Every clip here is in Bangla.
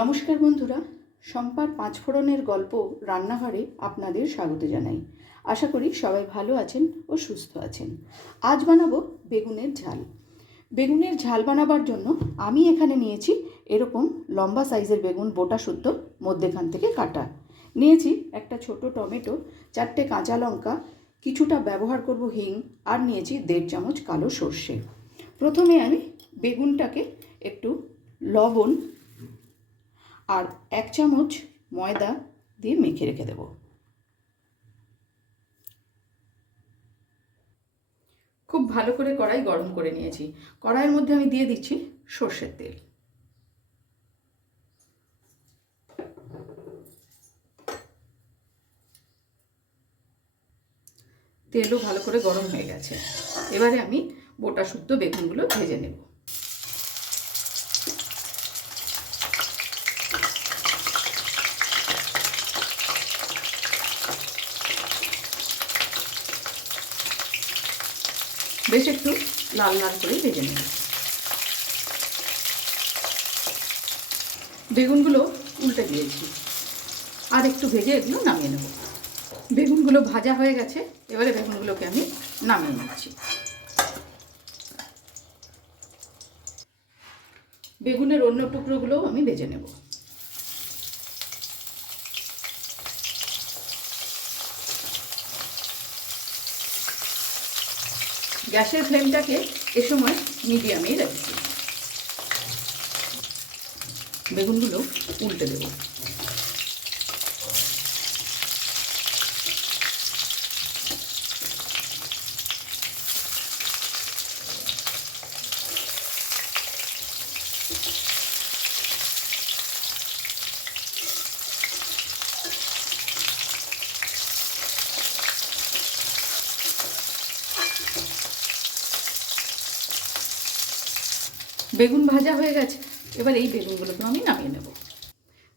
নমস্কার বন্ধুরা, সম্পার পাঁচফোড়নের গল্প রান্নাঘরে আপনাদের স্বাগত জানাই। আশা করি সবাই ভালো আছেন ও সুস্থ আছেন। আজ বানাবো বেগুনের ঝাল। বেগুনের ঝাল বানাবার জন্য আমি এখানে নিয়েছি এরকম লম্বা সাইজের বেগুন বোটা শুদ্ধ, মধ্যেখান থেকে কাটা। নিয়েছি একটা ছোট টমেটো, চারটে কাঁচা লঙ্কা, কিছুটা ব্যবহার করব হিং, আর নিয়েছি দেড় চামচ কালো সর্ষে। প্রথমে আমি বেগুনটাকে একটু লবণ আর এক চামচ ময়দা দিয়ে মেখে রেখে দেব। খুব ভালো করে কড়াই গরম করে নিয়েছি। কড়াইয়ের মধ্যে আমি দিয়ে দিচ্ছি সর্ষের তেল। তেলও ভালো করে গরম হয়ে গেছে। এবারে আমি গোটা শুদ্ধ বেগুনগুলো ভেজে নেব। বেশ একটু লাল লাল করে ভেজে নেব। বেগুনগুলো উল্টে দিয়েছি। আর একটু ভেজে এগুলো নামিয়ে নেব। বেগুনগুলো ভাজা হয়ে গেছে, এবারে বেগুনগুলোকে আমি নামিয়ে নিচ্ছি। বেগুনের অন্য টুকরোগুলোও আমি ভেজে নেব। গ্যাসের ফ্লেমটাকে এ সময় মিডিয়ামে রাখছি বেগুনগুলো উল্টে দেবো। বেগুন ভাজা হয়ে গেছে। এবার এই বেগুনগুলোকে আমি নামিয়ে নেব।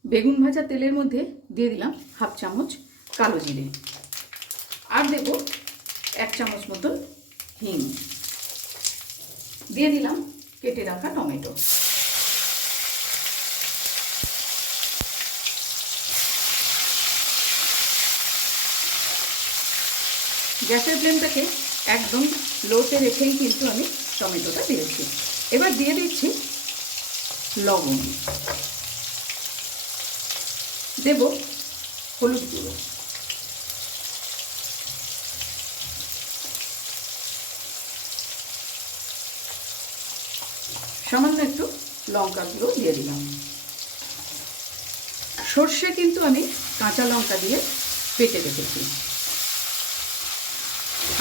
বেগুন ভাজা তেলের মধ্যে দিয়ে দিলাম হাফ চামচ কালো জিরে। আর দেব এক চামচ মতো হিং। দিয়ে দিলাম কেটে রাখা টমেটো। গ্যাসের ফ্লেমটাকে একদম লোতে রেখেই কিন্তু আমি টমেটোটা দিয়েছি। এবার দিয়ে দিচ্ছি লবণ। দেব হলুদ গুঁড়ো। সামান্য একটু লঙ্কা গুঁড়ো দিয়ে দিলাম। সর্ষে কিন্তু আমি কাঁচা লঙ্কা দিয়ে পেটে রেখেছি।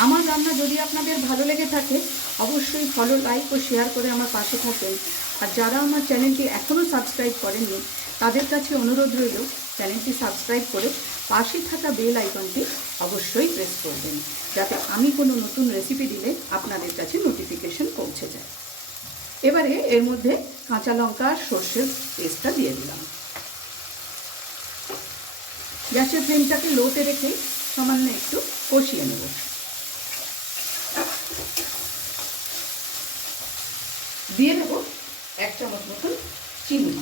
আমার রান্না যদি আপনাদের ভালো লেগে থাকে, অবশ্যই ফলো লাইক ও শেয়ার করে আমার পাশে থাকেন। আর যারা আমার চ্যানেলটি এখনও সাবস্ক্রাইব করেননি, তাদের কাছে অনুরোধ রইল চ্যানেলটি সাবস্ক্রাইব করে পাশে থাকা বেল আইকনটি অবশ্যই প্রেস করবেন, যাতে আমি কোনো নতুন রেসিপি দিলে আপনাদের কাছে নোটিফিকেশন পৌঁছে যায়। এবারে এর মধ্যে কাঁচা লঙ্কা আর সর্ষের পেস্টটা দিয়ে দিলাম। গ্যাসের ফ্লেমটাকে লোতে রেখে সামান্য একটু কষিয়ে নেব। দিয়ে দেবো এক চামচ মতন চিনি।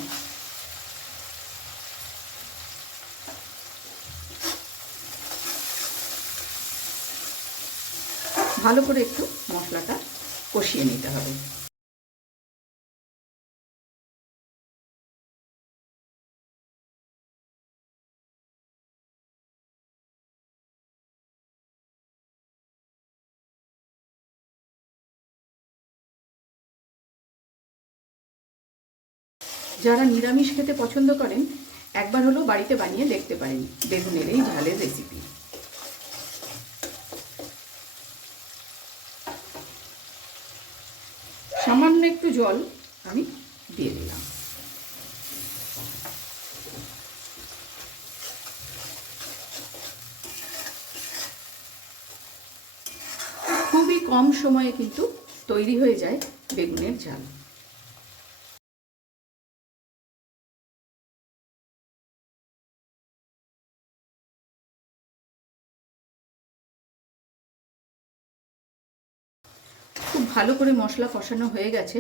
ভালো করে একটু মশলাটা কষিয়ে নিতে হবে। যারা নিরামিষ খেতে পছন্দ করেন, একবার হলেও বাড়িতে বানিয়ে দেখতে পারেন। বেগুনের এই ঝালের রেসিপি সামান্য একটু জল আমি দিয়ে দিলাম। খুবই কম সময়ে কিন্তু তৈরি হয়ে যায় বেগুনের ঝাল। খুব ভালো করে মশলা কষানো হয়ে গেছে।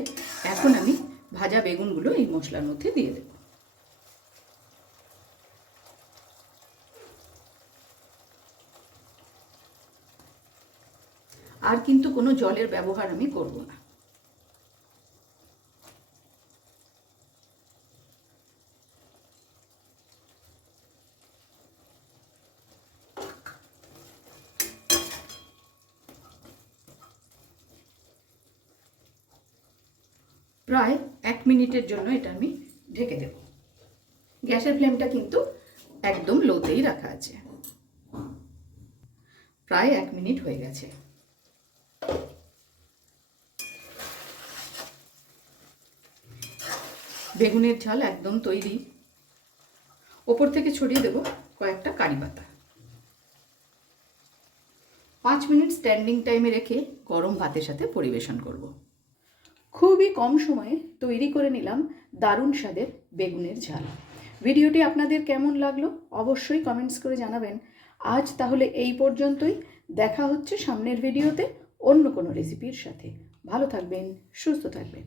এখন আমি ভাজা বেগুনগুলো এই মশলার মধ্যে দিয়ে দেব। আর কিন্তু কোনো জলের ব্যবহার আমি করব না। প্রায় এক মিনিটের জন্য এটা আমি ঢেকে দেব। গ্যাসের ফ্লেমটা কিন্তু একদম লোতেই রাখা আছে। প্রায় এক মিনিট হয়ে গেছে। বেগুনের ঝাল একদম তৈরি। ওপর থেকে ছড়িয়ে দেব কয়েকটা কারি পাতা। পাঁচ মিনিট স্ট্যান্ডিং টাইমে রেখে গরম ভাতের সাথে পরিবেশন করব। খুবই কম সময়ে তৈরি করে নিলাম দারুণ স্বাদের বেগুনের ঝাল। ভিডিওটি আপনাদের কেমন লাগল অবশ্যই কমেন্টস করে জানাবেন। আজ তাহলে এই পর্যন্তই। দেখা হচ্ছে সামনের ভিডিওতে অন্য কোনো রেসিপির সাথে। ভালো থাকবেন, সুস্থ থাকবেন।